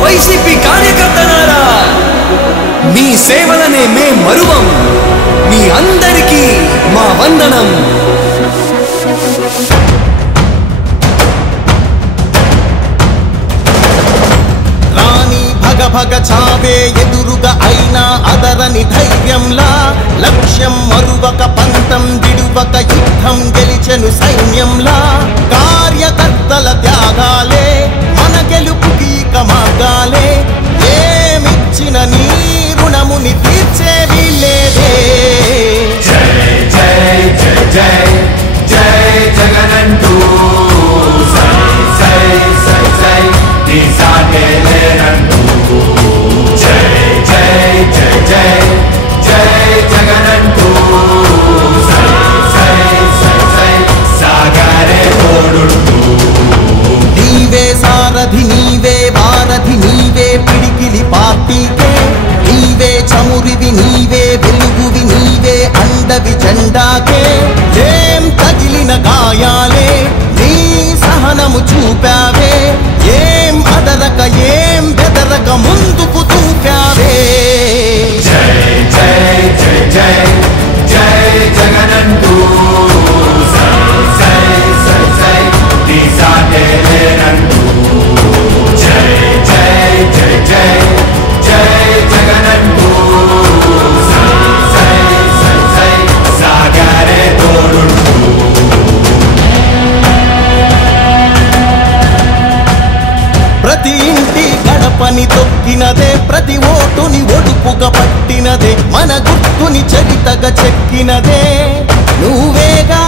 YCP కార్యకర్తలారా, మీ సేవలనే మే మరువం. మీ అందరికీ మా వందనం. రాణి భగ భగ చావే ఎదురుగా అయినా అదరని ధైర్యంలా, లక్ష్యం మరువక పంతం విడువక యుద్ధం గెలిచెను సైన్యంలా. కార్యకర్తల త్యాగాలే మన గెలుపుకి ఇక మార్గాలే. ఏమిచ్చిన నీ రుణముని తీర్చేవి లేదే. జై జై జై జై జై జగనంటూ సై సై సై సై నీ సాటే లేనంటూ. జై జై జై జై జై జగనంటూ సై సై సై సై సాగరే తోడుంటూ. నీవే సారథి నీవే వారధి నీవే పిడికిలి పార్టీకే. నీవే చమురివి నీవే వెలుగువి నీవే అండవి జెండాకే. ఏం తగిలిన గాయాలే నీ సహనము చూపావే. ఏం అదరక ఏం బెదరక ముందుకు చూపావే. జై జై జై జై జై జగనంటూ సై సై సై సై నీ సాటే లేనంటూ. జై జై జై జై జై జగనంటూ సై సై సై సై సాగరే తోడుంటూ. ప్రతి ఇంటి గడపని తొక్కినదే, ప్రతి ఓటుని ఒడుపుగా పట్టినదే, మన గుర్తుని చరితగా చెక్కినదే నువ్వేగా.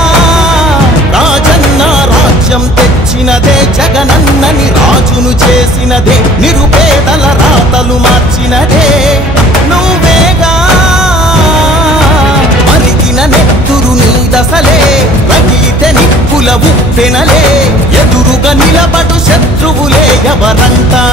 రాజన్న రాజ్యం తెచ్చినదే, జగనన్నని రాజును చేసినదే, నిరుపేదల రాతలు మార్చినదే నువ్వేగా. మరిగిన నెత్తురు నీ దశలే, రగిలితే నిప్పుల ఉప్పెనలే. ఎదురుగా నిలబడు శత్రువులే ఎవరంతా.